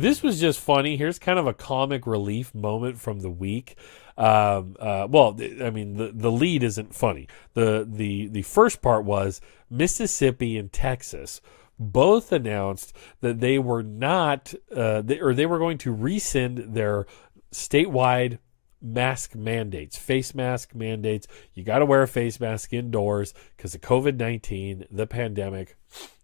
This was just funny. Here's kind of a comic relief moment from the week. I mean, the lead isn't funny. The first part was Mississippi and Texas both announced that they were not, they were going to rescind their statewide mask mandates, face mask mandates. You got to wear a face mask indoors because of COVID-19, the pandemic.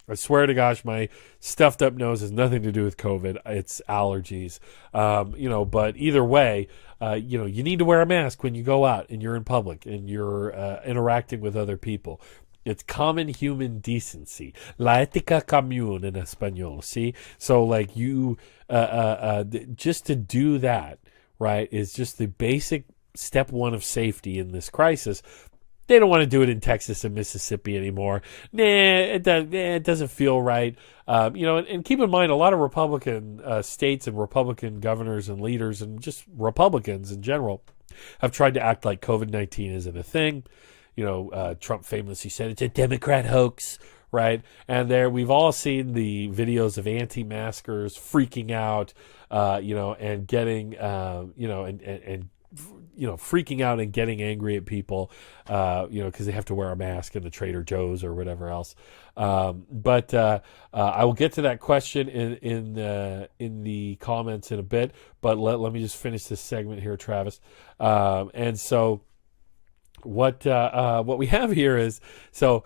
I swear to gosh, my stuffed up nose has nothing to do with COVID. It's allergies. But either way, you need to wear a mask when you go out and you're in public and you're interacting with other people. It's common human decency. La ética commune in Espanol. See? So, like, just to do that, right, is just the basic step one of safety in this crisis. They don't want to do it in Texas and Mississippi anymore. It doesn't feel right. And keep in mind, a lot of Republican states and Republican governors and leaders and just Republicans in general have tried to act like COVID-19 isn't a thing. Trump famously said it's a Democrat hoax, right? And we've all seen the videos of anti-maskers freaking out, and getting, freaking out and getting angry at people, because they have to wear a mask in the Trader Joe's or whatever else. But I will get to that question in the comments in a bit. But let me just finish this segment here, Travis. And so what we have here is, so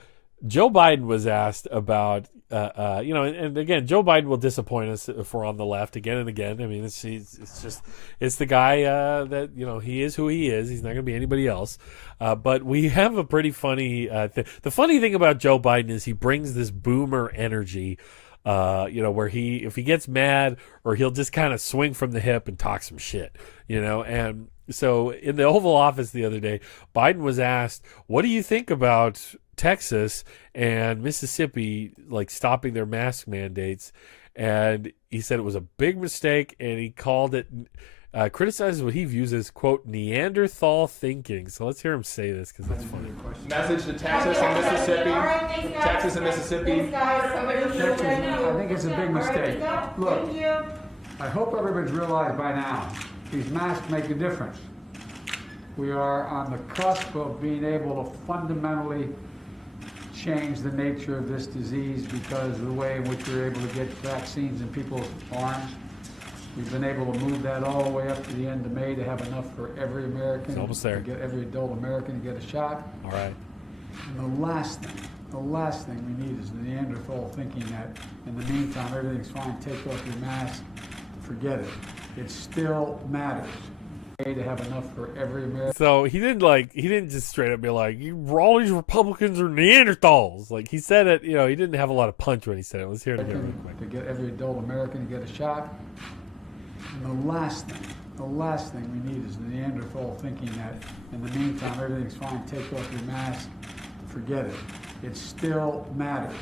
Joe Biden was asked about, and again, Joe Biden will disappoint us if we're on the left again and again. I mean, it's the guy that, he is who he is. He's not going to be anybody else. But we have a pretty funny thing. The funny thing about Joe Biden is he brings this boomer energy, where if he gets mad, or he'll just kind of swing from the hip and talk some shit, and so in the Oval Office the other day, Biden was asked, what do you think about Texas and Mississippi, like, stopping their mask mandates? And he said it was a big mistake, and he called it, criticizes what he views as, quote, Neanderthal thinking. So let's hear him say this, because that's funny. Message to Texas and Mississippi. Texas and Mississippi. I think it's a big mistake. Look, I hope everybody's realized by now, these masks make a difference. We are on the cusp of being able to fundamentally change the nature of this disease because of the way in which we're able to get vaccines in people's arms. We've been able to move that all the way up to the end of May to have enough for every American. It's almost there. To get every adult American to get a shot. All right. And the last thing we need is the Neanderthal thinking that in the meantime everything's fine, take off your mask, forget it. It still matters. To have enough for every American. So he didn't just straight up be like, all these Republicans are Neanderthals. Like, he said it, he didn't have a lot of punch when he said it. Let's hear it again real quick. To get every adult American to get a shot. And the last thing we need is the Neanderthal thinking that in the meantime everything's fine, take off your mask, forget it. It still matters.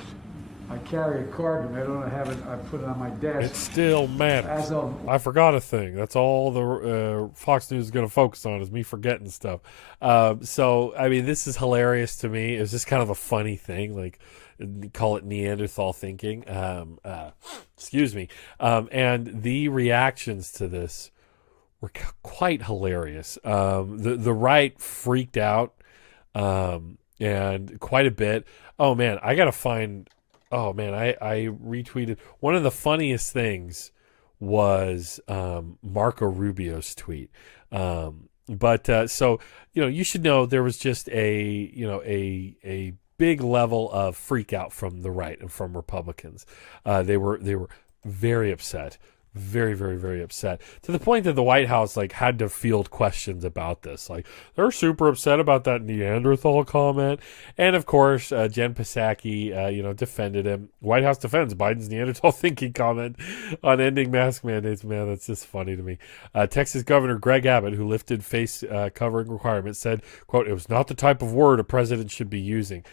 I carry a card, but I don't have it. I put it on my desk. It still matters. I forgot a thing. That's all the Fox News is going to focus on, is me forgetting stuff. So, I mean, this is hilarious to me. It was just kind of a funny thing, like, call it Neanderthal thinking. Excuse me. And the reactions to this were quite hilarious. The right freaked out, and quite a bit. Oh man, I retweeted. One of the funniest things was Marco Rubio's tweet. So you should know there was just a big level of freak out from the right and from Republicans. They were very upset. Very, very, very upset, to the point that the White House had to field questions about this. Like, they're super upset about that Neanderthal comment. And of course, Jen Psaki, defended him. White House defends Biden's Neanderthal thinking comment on ending mask mandates. Man, that's just funny to me. Texas Governor Gregg Abbott, who lifted face covering requirements, said, quote, it was not the type of word a president should be using.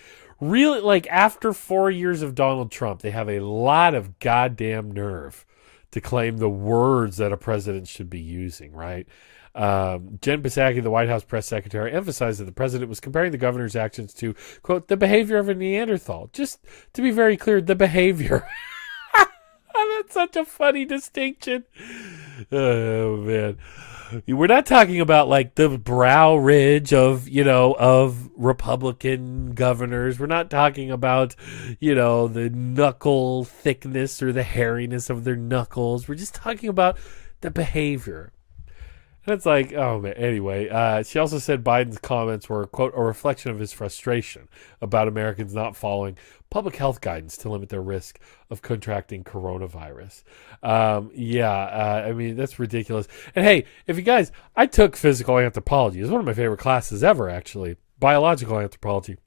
Really, after 4 years of Donald Trump, they have a lot of goddamn nerve to claim the words that a president should be using, right? Jen Psaki, the White House press secretary, emphasized that the president was comparing the governor's actions to, quote, the behavior of a Neanderthal. Just to be very clear, the behavior. such a funny distinction. Oh man. We're not talking about like the brow ridge of, of Republican governors. We're not talking about, the knuckle thickness or the hairiness of their knuckles. We're just talking about the behavior. And it's like, oh man. Anyway, she also said Biden's comments were, quote, a reflection of his frustration about Americans not following public health guidance to limit their risk of contracting coronavirus. I mean, that's ridiculous. And hey, if you guys, I took physical anthropology. It's one of my favorite classes ever, actually. Biological anthropology.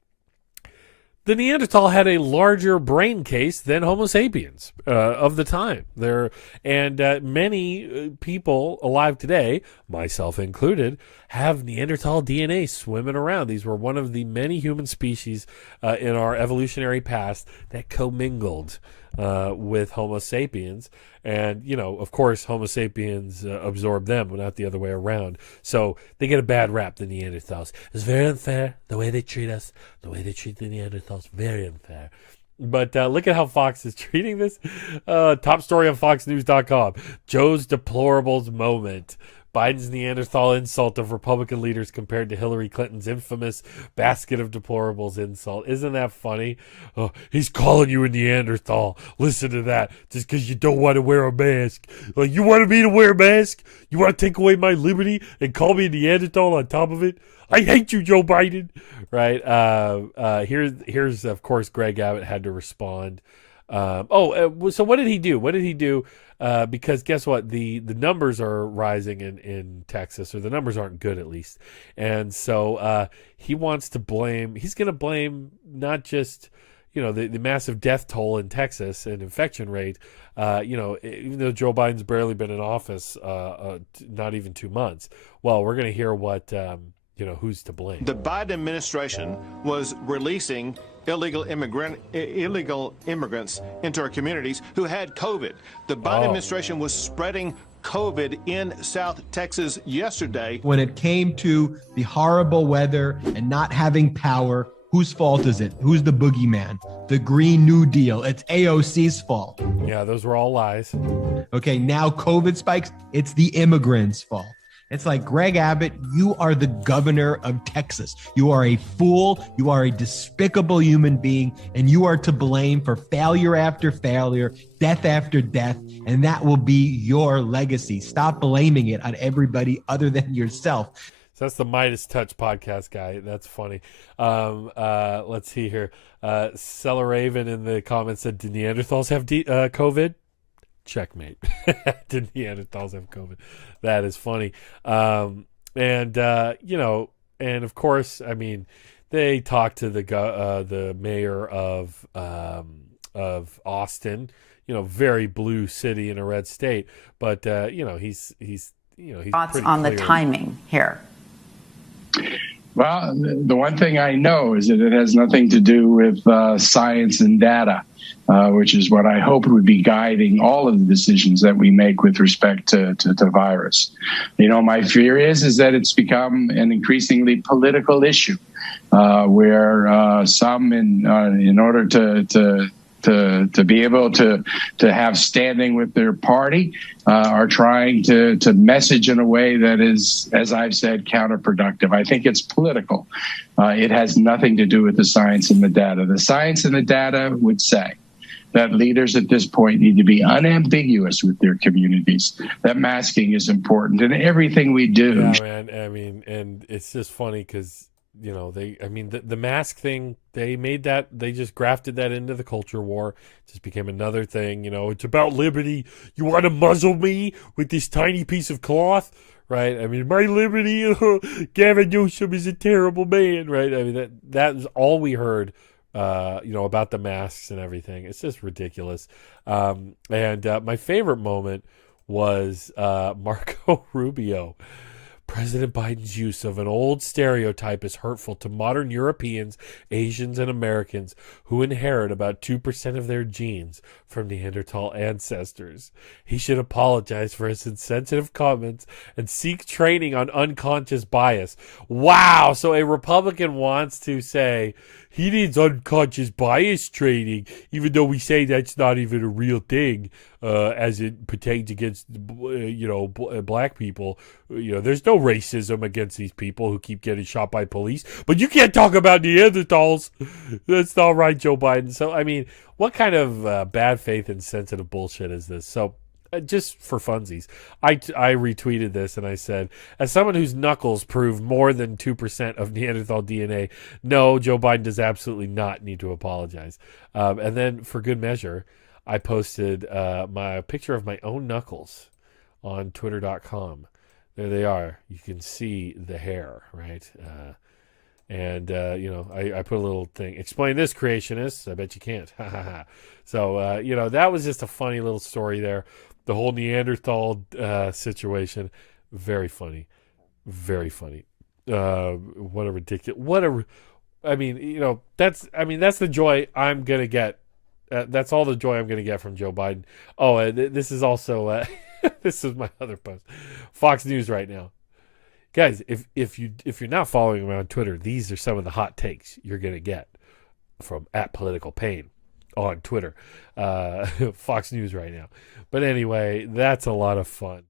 The Neanderthal had a larger brain case than Homo sapiens of the time. Many people alive today, myself included, have Neanderthal DNA swimming around. These were one of the many human species in our evolutionary past that commingled with Homo sapiens. And, of course, Homo sapiens absorbed them, but not the other way around. So they get a bad rap, the Neanderthals. It's very unfair, the way they treat us, the way they treat the Neanderthals. Very unfair. But look at how Fox is treating this. Top story on FoxNews.com. Joe's deplorables moment. Biden's Neanderthal insult of Republican leaders compared to Hillary Clinton's infamous basket of deplorables insult. Isn't that funny? Oh, he's calling you a Neanderthal. Listen to that. Just because you don't want to wear a mask. Like, you want me to wear a mask? You want to take away my liberty and call me a Neanderthal on top of it? I hate you, Joe Biden. Right? Here's of course, Greg Abbott had to respond. So what did he do? Because guess what? The numbers are rising in Texas, or the numbers aren't good at least. And so he wants to blame, he's going to blame not just, the massive death toll in Texas and infection rate, even though Joe Biden's barely been in office, not even 2 months. Well, we're going to hear what, who's to blame. The Biden administration was releasing illegal immigrants into our communities who had COVID. The Biden administration was spreading COVID in South Texas yesterday. When it came to the horrible weather and not having power, whose fault is it? Who's the boogeyman? The Green New Deal. It's AOC's fault. Yeah, those were all lies. Okay, now COVID spikes. It's the immigrants' fault. It's like, Greg Abbott, you are the governor of Texas. You are a fool. You are a despicable human being, and you are to blame for failure after failure, death after death, and that will be your legacy. Stop blaming it on everybody other than yourself. So that's the Midas Touch podcast guy. That's funny. Let's see here. Raven in the comments said, did Neanderthals have COVID? Checkmate. Did Neanderthals have COVID? That is funny. And of course, I mean, they talked to the mayor of Austin, very blue city in a red state, but he's thoughts on the timing here. Well, the one thing I know is that it has nothing to do with science and data, which is what I hope would be guiding all of the decisions that we make with respect to virus. My fear is that it's become an increasingly political issue, where some, in order to be able to have standing with their party, are trying to message in a way that is, as I've said, counterproductive. I think it's political. It has nothing to do with the science and the data. The science and the data would say that leaders at this point need to be unambiguous with their communities, that masking is important in everything we do. Yeah, man. I mean, and it's just funny because, the mask thing, they just grafted that into the culture war. It just became another thing. It's about liberty. You want to muzzle me with this tiny piece of cloth, right? I mean, my liberty, Gavin Newsom is a terrible man, right? I mean, that is all we heard, about the masks and everything. It's just ridiculous. My favorite moment was Marco Rubio. President Biden's use of an old stereotype is hurtful to modern Europeans, Asians, and Americans who inherit about 2% of their genes from Neanderthal ancestors. He should apologize for his insensitive comments and seek training on unconscious bias. Wow! So a Republican wants to say he needs unconscious bias training, even though we say that's not even a real thing as it pertains against, black people. There's no racism against these people who keep getting shot by police. But you can't talk about Neanderthals. That's not right, Joe Biden. So, I mean, what kind of bad faith and sensitive bullshit is this? So, just for funsies, I retweeted this and I said, as someone whose knuckles prove more than 2% of Neanderthal DNA, no, Joe Biden does absolutely not need to apologize. And then for good measure, I posted my picture of my own knuckles on twitter.com. There they are. You can see the hair, right? I put a little thing. Explain this, creationists. I bet you can't. So, that was just a funny little story there. The whole Neanderthal situation, very funny, very funny. What a ridiculous. That's the joy I'm gonna get. That's all the joy I'm gonna get from Joe Biden. Oh, this is also this is my other post, Fox News right now, guys. If you're not following me on Twitter, these are some of the hot takes you're gonna get from @PoliticalPain on Twitter, Fox News right now. But anyway, that's a lot of fun.